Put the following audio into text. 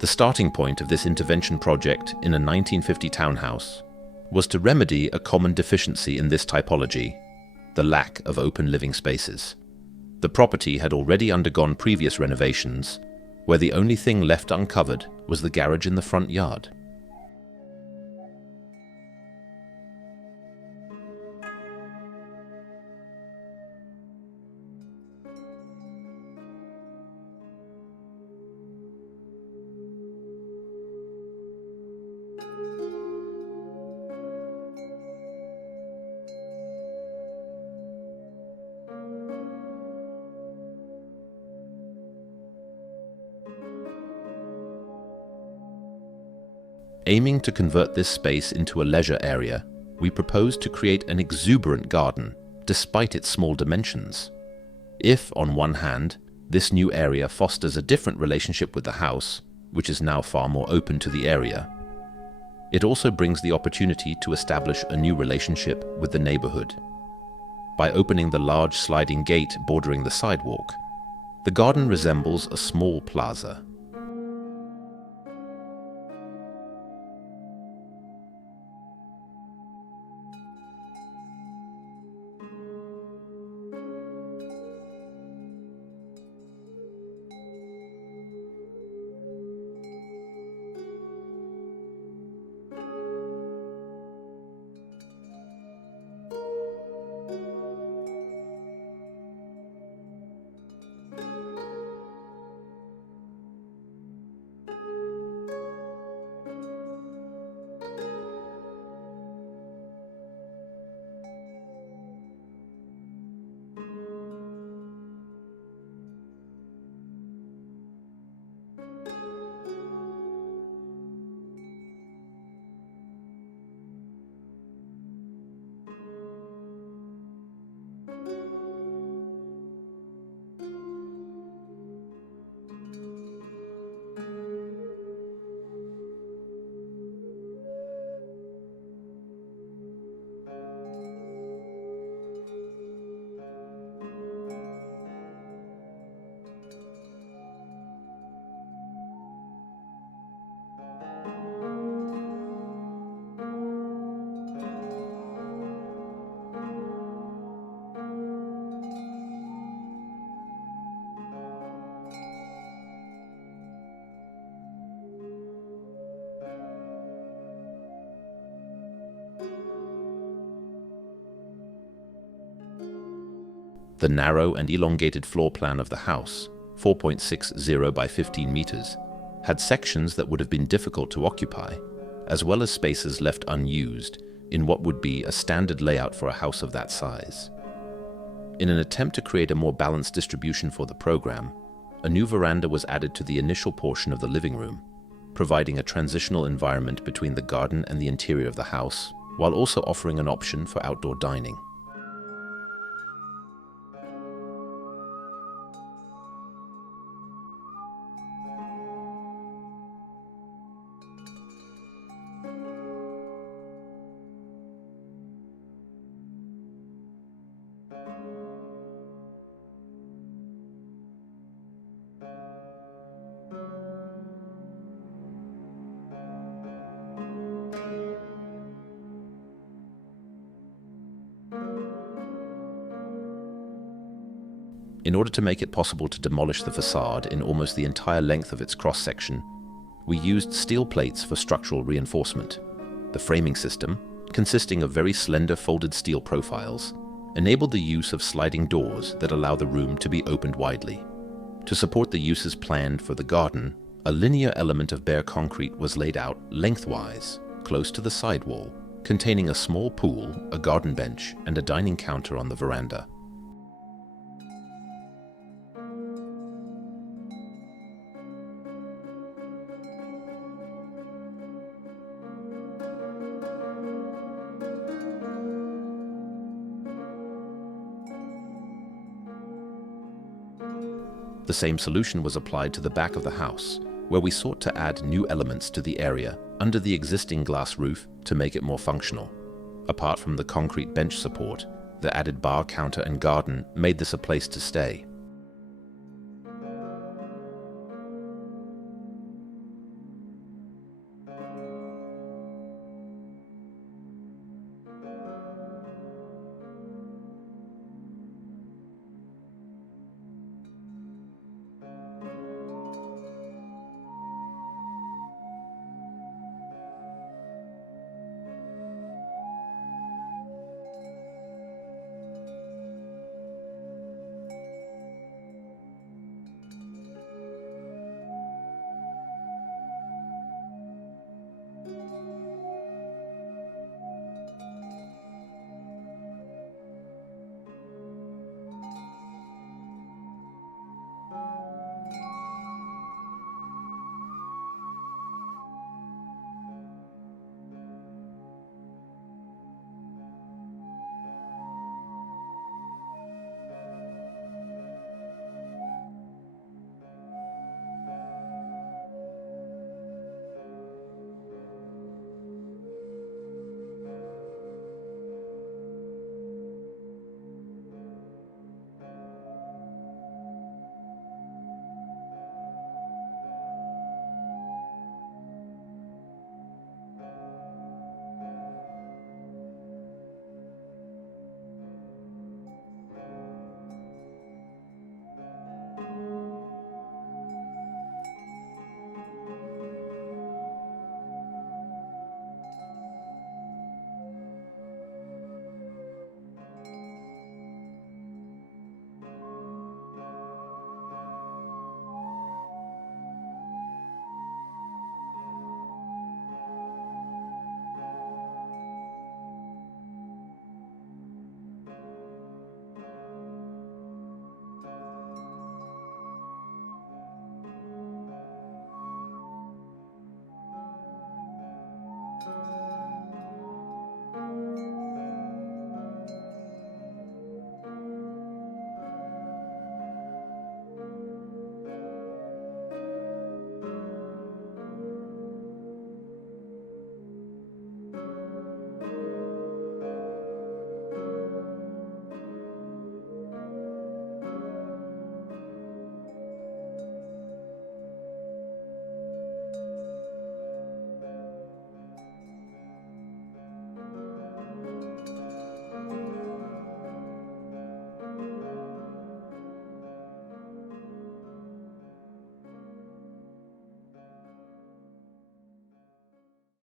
The starting point of this intervention project in a 1950 townhouse was to remedy a common deficiency in this typology, the lack of open living spaces. The property had already undergone previous renovations, where the only thing left uncovered was the garage in the front yard. Aiming to convert this space into a leisure area, we proposed to create an exuberant garden, despite its small dimensions. If, on one hand, this new area fosters a different relationship with the house, which is now far more open to the area, it also brings the opportunity to establish a new relationship with the neighborhood. By opening the large sliding gate bordering the sidewalk, the garden resembles a small plaza. The narrow and elongated floor plan of the house, 4.60 by 15 meters, had sections that would have been difficult to occupy, as well as spaces left unused in what would be a standard layout for a house of that size. In an attempt to create a more balanced distribution for the program, a new veranda was added to the initial portion of the living room, providing a transitional environment between the garden and the interior of the house, while also offering an option for outdoor dining. In order to make it possible to demolish the facade in almost the entire length of its cross-section, we used steel plates for structural reinforcement. The framing system, consisting of very slender folded steel profiles, enabled the use of sliding doors that allow the room to be opened widely. To support the uses planned for the garden, a linear element of bare concrete was laid out lengthwise, close to the side wall, containing a small pool, a garden bench, and a dining counter on the veranda. The same solution was applied to the back of the house, where we sought to add new elements to the area under the existing glass roof to make it more functional. Apart from the concrete bench support, the added bar counter and garden made this a place to stay.